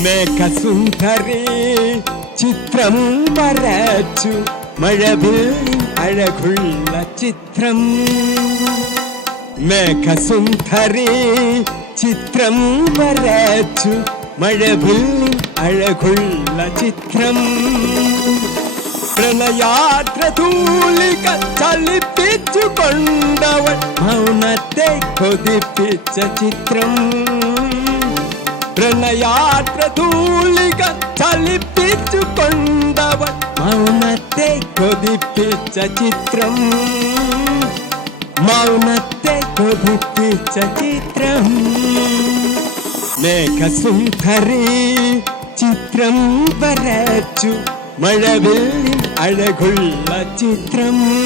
മേഘസുന്ദരി ചിത്രം വരച്ചു മഴവിൽ അഴകുള്ള ചിത്രം. മേഘസുന്ദരി ചിത്രം വരച്ചു മഴവിൽ അഴകുള്ള ചിത്രം. പ്രണയാത്ര തൂലിക ചലിപ്പിച്ചു കൊണ്ടവൾ മൗനത്തെ കൊതിപ്പിച്ച ചിത്രം. പ്രണയാത്ര തൂലിക ചലിപ്പിച്ചു കൊണ്ടവൾ മൗനത്തെ കൊതിപ്പിച്ച ചിത്രം. മൗനത്തെ കൊതിപ്പിച്ച ചിത്രം. മേഘസുന്ദരി ചിത്രം വരച്ചു മഴവിൽ അഴകുള്ള ചിത്രം.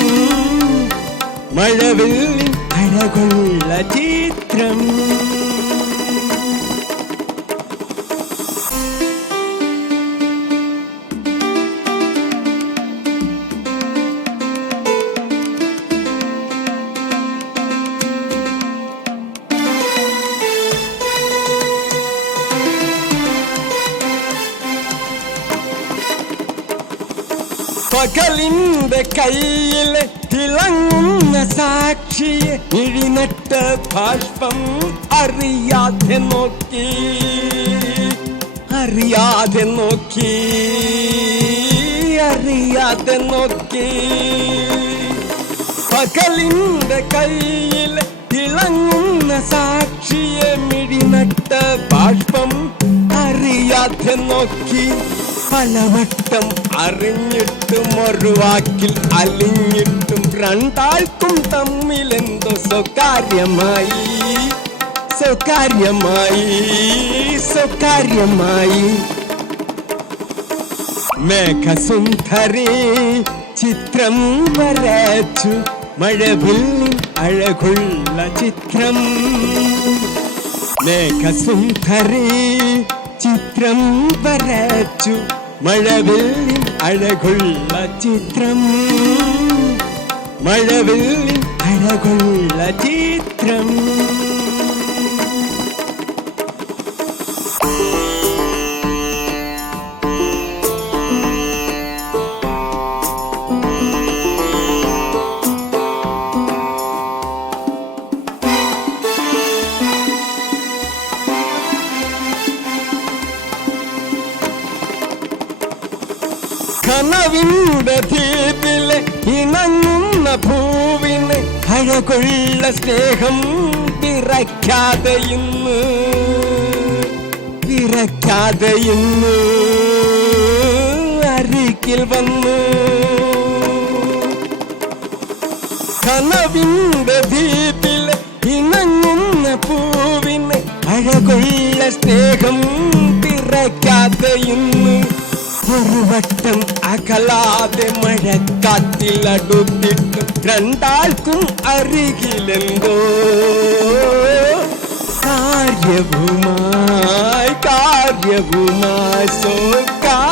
മഴവിൽ അഴകുള്ള ചിത്രം. പകലിന്റെ കയ്യിലെ തിളങ്ങുന്ന സാക്ഷിയെ ഇഴിനട്ട ബാഷ്പം അറിയാതെ നോക്കി. അറിയാതെ നോക്കി. അറിയാതെ നോക്കി. പകലിന്റെ കയ്യിലെ തിളങ്ങുന്ന സാക്ഷിയെ മിഴിനട്ട ബാഷ്പം അറിയാതെ നോക്കി. പലവട്ടം അറിഞ്ഞിട്ടും ഒരു വാക്കിൽ അലിഞ്ഞിട്ടും രണ്ടാൾക്കും തമ്മിലെന്തോ സ്വകാര്യമായി. സ്വകാര്യമായി. സ്വകാര്യമായി. മേഘസുന്ദരി ചിത്രം വരച്ചു മഴവിൽ അഴകുള്ള ചിത്രം. മേഘസുന്ദരി ചിത്രം വരച്ചു മഴവിൽ അഴകുള്ള ചിത്രം. മഴവിൽ അഴകുള്ള ചിത്രം. കനവിന്റെ ദ്വീപിലെ ഇണങ്ങുന്ന പൂവിന് അഴകുള്ള സ്നേഹം പിറക്കാതെ ഇന്ന്. പിറക്കാതെ ഇന്ന് അരികിൽ വന്നു. കനവിന്റെ ദ്വീപിലെ ഇണങ്ങുന്ന പൂവിന് അഴകുള്ള സ്നേഹം പിറക്കാതെ ഇന്ന്. ഒരു വട്ടം അകലാതെ മഴക്കാറ്റിലടുത്തിട്ട് രണ്ടാൾക്കും അരികിലെന്തോ കാര്യവുമായി. കാര്യവുമായി. സ്വകാര്യവുമായി.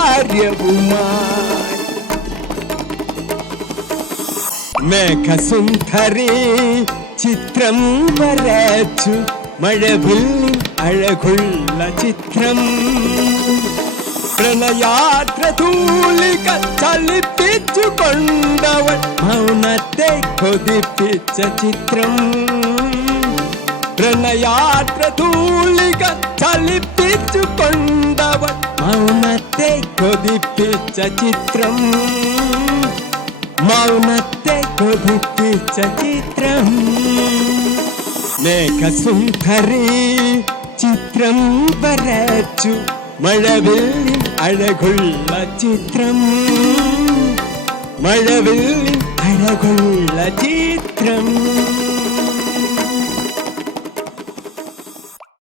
മേഘസുന്ദരി ചിത്രം വരച്ചു മഴവിൽ അഴകുള്ള ചിത്രം. പ്രണയാത്ര തൂലിക ചലിപ്പിച്ചു കൊണ്ടവൾ മൗനത്തെ കൊതിപ്പിച്ച ചിത്രം. പ്രണയാത്ര തൂലിക ചലിപ്പിച്ചു കൊണ്ടവൾ മൗനത്തെ കൊതിപ്പിച്ച ചിത്രം. മൗനത്തെ കൊതിപ്പിച്ച ചിത്രം. മേഘസുന്ദരി ചിത്രം വരച്ചു മഴവിൽ അഴകുള്ള ചിത്രം. മഴവിൽ അഴകുള്ള ചിത്രം.